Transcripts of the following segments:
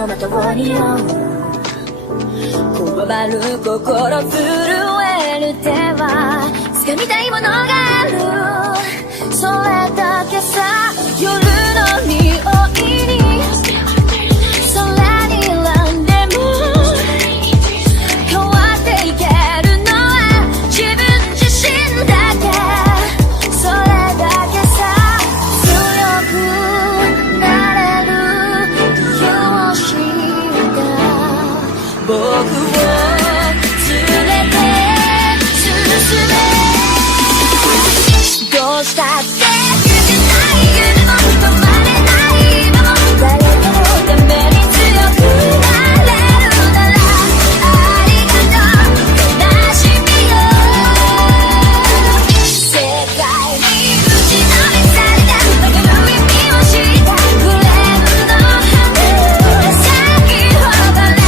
その通りよこわばる心震える手は掴みたいものがあるそれだけさ夜の匂いに空に選んでも変わっていけるのは自分自身だけそれだけさ強くなれる理由を知った僕を連れて進めどうしたって夢ない夢も止まれない今も誰かのために強くなれるならありがとう悲しみよ世界に打ちのめされたバカの意味をしたクレームの花咲き誇れ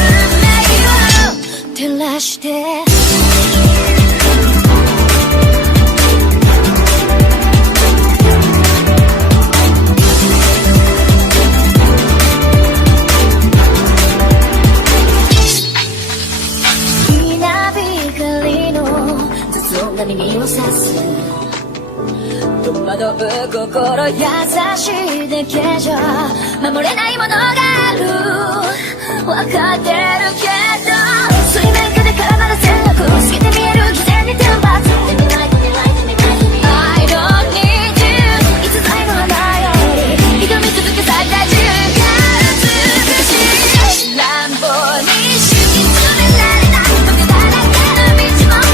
運命を照らして耳を刺す戸惑う心優しいだけじゃ守れないものがある分かってるけど水面下で絡まる戦略透けて見える偽善に天罰 I don't need you いつ最後の花より挑み続け咲いた自由が美しい乱暴に敷き詰められた溶けだらけの道も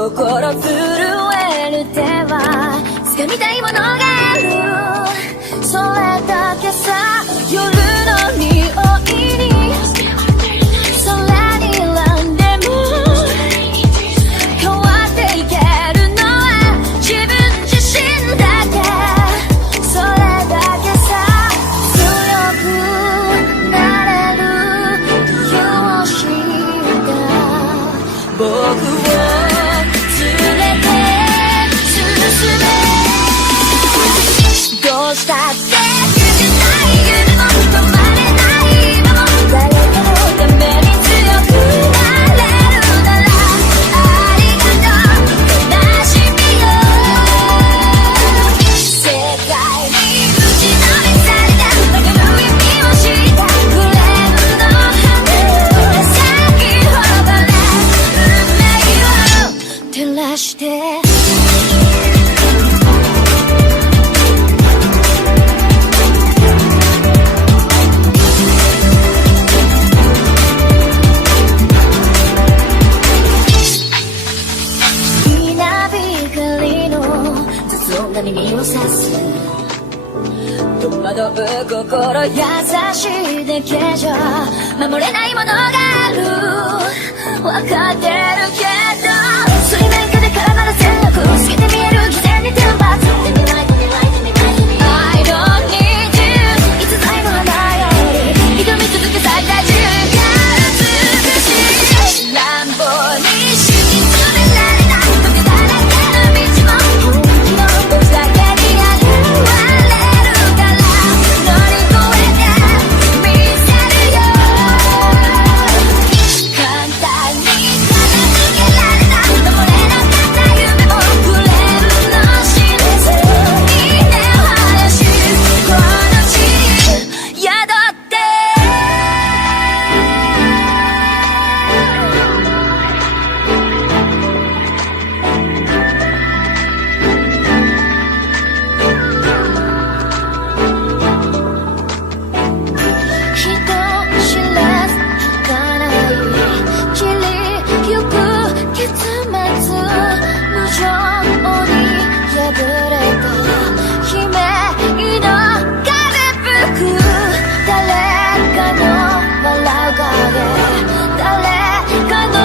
心震える手は掴みたいものがあるそれだけさ夜の匂いに空に選んでも変わっていけるのは自分自身だけそれだけさ強くなれる理由を知った僕をどうしたって夢ない夢も止まれない今も誰かのために強くなれるならありがとう悲しみよ世界に打ちのめされたバカの意味をしたクレームの花咲きぶ心優しいだけじゃ守れないものがあるわかってるけど水面下で絡まる戦略透けて見える偽善に天罰 I don't need you いつさえの花より挑み続け咲いた瞬間美しい乱暴に敷き詰められた溶けだらけの道も本気の僕だけに現れるから乗り越えてみせるよ簡単に片付けられた登れなかった夢もフレームの印に根を張らしこの地に宿って人知れず儚い散りゆく結末無情に破れた悲鳴の風吹く誰かの笑う影誰かの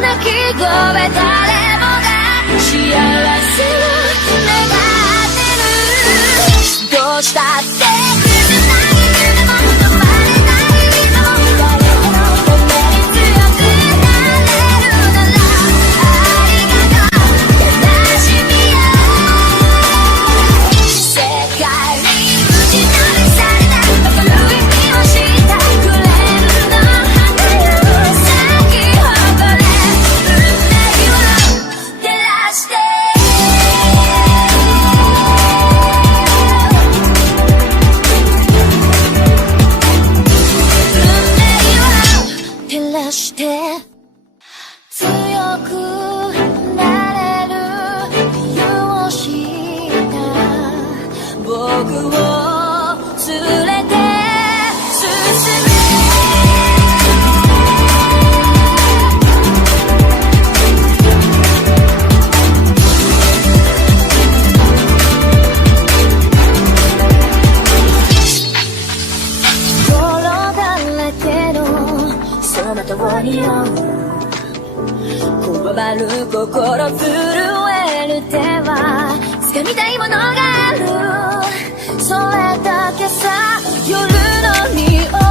泣き声誰もが幸せを願ってるどうしたって夢も止まれない夢も誰かのために強くなれるならありがとう悲しみよ世界に打ちのめされた明るい身をしたクレームの花よ咲き誇れ運命を照らして照らして強くなれる理由を知った僕を連れて進め転がれてのその通りよこわばる心震える手は掴みたいものがあるそれだけさ夜の匂い